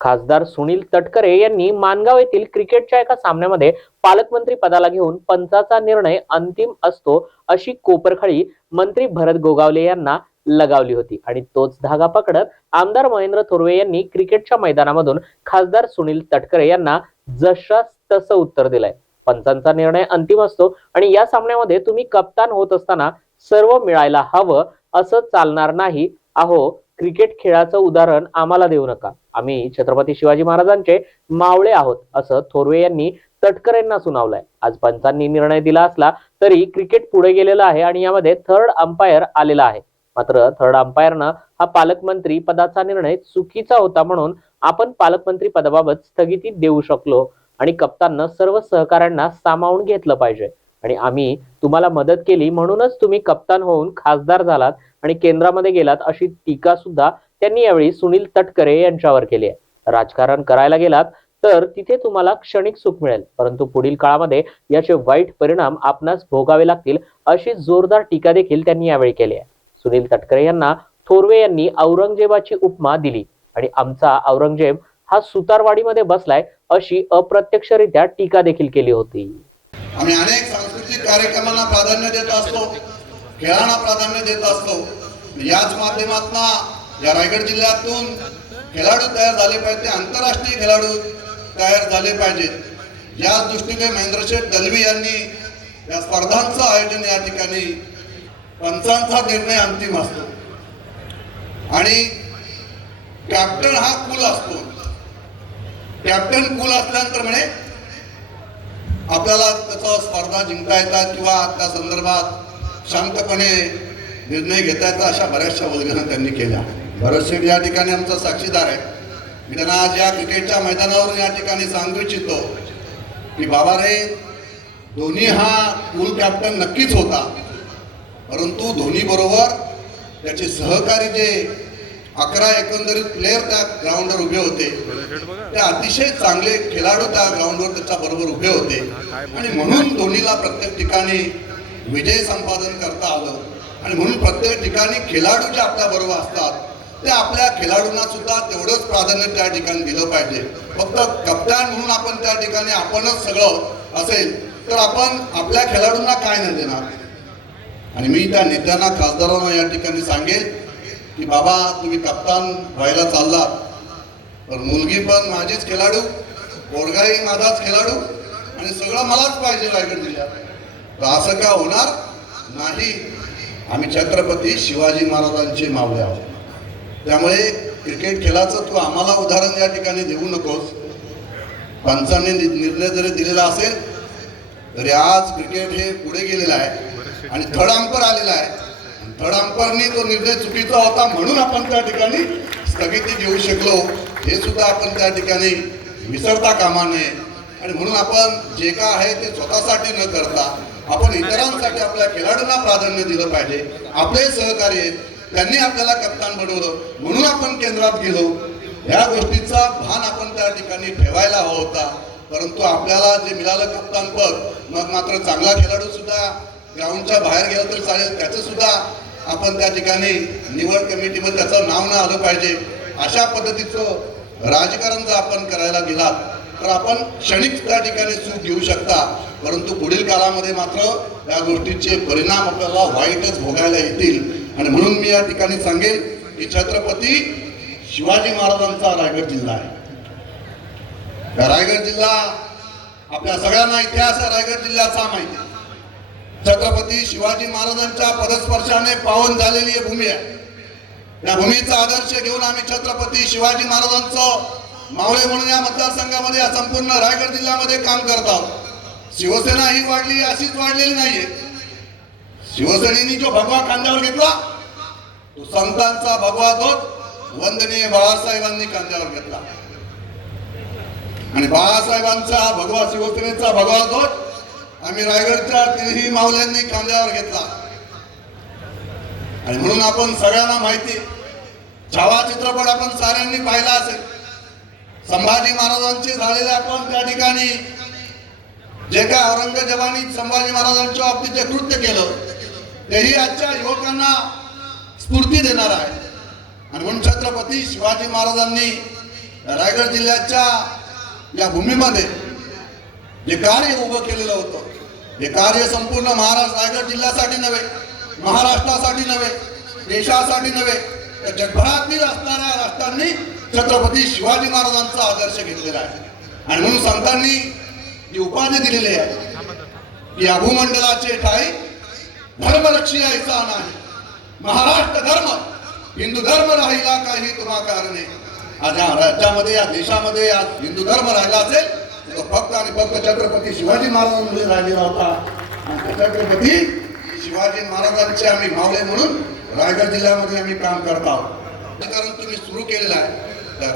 खासदार सुनील तटकरे यांनी माणगाव येथील क्रिकेटच्या एका सामन्यामध्ये पालकमंत्री पदाला घेऊन पंचाचा निर्णय अंतिम असतो अशी कोपरखळी मंत्री भरत गोगावले यांना लगावली होती आणि तोच धागा पकडत आमदार महेंद्र थोरवे यांनी क्रिकेटच्या मैदानामधून खासदार सुनील तटकरे यांना जशास तसं उत्तर दिलंय। पंचांचा निर्णय अंतिम असतो आणि या सामन्यामध्ये तुम्ही कप्तान होत असताना सर्व मिळायला हवं असं चालणार नाही। अहो, क्रिकेट खेळाचं उदाहरण आम्हाला देऊ नका, आम्ही छत्रपती शिवाजी महाराजांचे मावळे आहोत असं थोरवे यांनी तटकरेंना सुनावलंय। आज पंचांनी निर्णय दिला असला तरी क्रिकेट पुढे गेलेलं आहे आणि यामध्ये थर्ड अंपायर आलेला आहे। मात्र थर्ड अंपायरनं हा पालकमंत्री पदाचा निर्णय चुकीचा होता म्हणून आपण पालकमंत्री पदाबाबत स्थगिती देऊ शकलो आणि कप्ताननं सर्व सहकाऱ्यांना सामावून घेतलं पाहिजे आणि आम्ही तुम्हाला मदत केली म्हणूनच तुम्ही कप्तान होऊन खासदार झालात आणि केंद्रामध्ये गेलात अशी टीका सुद्धा त्यांनी यावेळी सुनील तटकरे यांच्यावर केली आहे। राजकारण करायला गेलात तर तिथे तुम्हाला क्षणिक सुख मिळेल, परंतु पुढील काळामध्ये याचे वाईट परिणाम आपणास भोगावे लागतील अशी जोरदार टीका देखील त्यांनी यावेळी केली आहे। सुनील तटकरे यांना थोरवे यांनी औरंगजेबाची उपमा दिली आणि आमचा औरंगजेब हा सुतारवाडीमध्ये बसलाय अशी अप्रत्यक्षरित्या टीका देखील केली होती। आम्ही अनेक सांस्कृतिक कार्यक्रमांना प्राधान्य देत असतो, खेळांना प्राधान्य देत असतो। याच माध्यमातून या रायगड जिल्ह्यातून खेळाडू तयार झाले पाहिजे, आंतरराष्ट्रीय खेळाडू तयार झाले पाहिजेत। या दृष्टीने महेंद्रशेठ दलवी यांनी या स्पर्धांचं आयोजन या ठिकाणी पंचांचा निर्णय अंतिम असतो आणि कॅप्टन हा कूल असतो। कॅप्टन कूल असल्यानंतर म्हणे आपल्याला त्याचा स्पर्धा जिंकता येतात किंवा त्या संदर्भात शांतपणे निर्णय घेता येतात अशा बऱ्याचशा वल्गना त्यांनी केल्या। भरतशेठ या ठिकाणी आमचा साक्षीदार आहे। मी त्यांना आज या क्रिकेटच्या मैदानावरून या ठिकाणी सांगू इच्छितो की बाबा रे, धोनी हा कूल कॅप्टन नक्कीच होता, परंतु धोनी बरोबर त्याचे सहकारी जे 11 एकंदरीत प्लेयर त्या ग्राउंडवर उभे होते, ते अतिशय चांगले खेळाडू त्या ग्राउंडवर त्याच्या बरोबर उभे होते आणि म्हणून धोनीला प्रत्येक ठिकाणी विजय संपादन करता आलं आणि म्हणून प्रत्येक ठिकाणी खेळाडू जे आपल्या बरोबर असतात ते आपल्या खेळाडूंना सुद्धा तेवढंच प्राधान्य त्या ठिकाणी दिलं पाहिजे। फक्त कप्तान म्हणून आपण त्या ठिकाणी आपणच सगळं असेल तर आपण आपल्या खेळाडूंना काय नाही देणार। आणि मी त्या नेत्यांना, खासदारांना या ठिकाणी सांगेल की बाबा, तुम्ही कप्तान व्हायला चाललात तर मुलगी पण माझीच खेळाडू, पोरगाही माझाच खेळाडू आणि सगळं मलाच पाहिजे रायगड जिल्ह्यात, तर असं का होणार नाही। आम्ही छत्रपती शिवाजी महाराजांचे मावळे आहोत, त्यामुळे क्रिकेट खेळाचं तू आम्हाला उदाहरण या ठिकाणी देऊ नकोस। पंचांनी निर्णय जरी दिलेला असेल तरी आज क्रिकेट हे पुढे गेलेलं आहे आणि थर्ड अंपायर आलेला आहे। थर्ड अंपायरनी तो निर्णय चुकीचा होता म्हणून आपण त्या ठिकाणी स्थगिती देऊ शकलो, हे सुद्धा आपण त्या ठिकाणी विसरता कामा नये। आणि म्हणून आपण जे काय आहे ते स्वतःसाठी न करता आपण इतरांसाठी आपल्या खेळाडूंना प्राधान्य दिलं पाहिजे। आपले सहकारी आहेत, त्यांनी आपल्याला कप्तान बनवलं म्हणून आपण केंद्रात गेलो, या गोष्टीचा भान आपण त्या ठिकाणी ठेवायला हवा होता। परंतु आपल्याला जे मिळालं कप्तान पद, मग मात्र चांगला खेळाडू सुद्धा ग्राउंडच्या बाहेर गेला तर चालेल, त्याचं सुद्धा आपण त्या ठिकाणी निवड कमिटीमध्ये त्याचं नाव न आलं पाहिजे। अशा पद्धतीचं राजकारण जर आपण करायला गेलात तर आपण क्षणिक त्या ठिकाणी चूक घेऊ शकता, परंतु पुढील काळामध्ये मात्र या गोष्टीचे परिणाम आपल्याला वाईटच भोगायला येतील। आणि म्हणून मी या ठिकाणी सांगेल की छत्रपती शिवाजी महाराजांचा रायगड जिल्हा आहे। रायगड जिल्हा आपल्या सगळ्यांना इतिहास रायगड जिल्ह्याचा माहिती आहे। छत्रपती शिवाजी महाराजांच्या पदस्पर्शाने पावन झालेली ही भूमी आहे। या भूमीचा आदर्श घेऊन आम्ही छत्रपती शिवाजी महाराजांचं मावळे म्हणून या मतदारसंघामध्ये, या संपूर्ण रायगड जिल्ह्यामध्ये काम करत आहोत। शिवसेना ही वाढली अशीच वाढलेली नाहीये। शिवसेनेने जो भगवा खांद्यावर घेतला तो संतांचा भगवा ध्वज वंदनीय बाळासाहेबांनी खांद्यावर घेतला आणि बाळासाहेबांचा भगवा, शिवसेनेचा भगवा ध्वज आम्ही रायगडच्या तिन्ही मावल्यांनी खांद्यावर घेतला। आणि म्हणून आपण सगळ्यांना माहिती, छावा चित्रपट आपण साऱ्यांनी पाहिला असेल। संभाजी महाराजांचे झालेले आपण त्या ठिकाणी जे काय औरंगजेबाने संभाजी महाराजांच्या बाबतीत जे कृत्य केलं तेही आजच्या युवकांना स्फूर्ती देणार आहे। आणि म्हणून छत्रपती शिवाजी महाराजांनी रायगड जिल्ह्याच्या या भूमीमध्ये जे कार्य उभं केलेलं होतं, हे कार्य संपूर्ण रायगड जिल्ह्यासाठी नव्हे, महाराष्ट्रासाठी नव्हे, देशासाठी नव्हे, तर जगभरातील असणाऱ्या राष्ट्रांनी छत्रपती शिवाजी महाराजांचा आदर्श घेतलेला आहे. आणि म्हणून संतांनी जी उपाधी दिलेली आहे की या भूमंडलाचे ठाई धर्मरक्षी यायचा नाही, महाराष्ट्र धर्म हिंदू धर्म राहिला काही तुम्हा कारणे. आज या राज्यामध्ये, या देशामध्ये आज हिंदू धर्म राहिला असेल तो फक्त आणि फक्त छत्रपती शिवाजी महाराजांमुळे राहिलेला होता. आणि छत्रपती शिवाजी महाराजांचे आम्ही मावळे म्हणून रायगड जिल्ह्यामध्ये आम्ही काम करत आहोत. राजकारण तुम्ही सुरू केलेलं आहे, त्या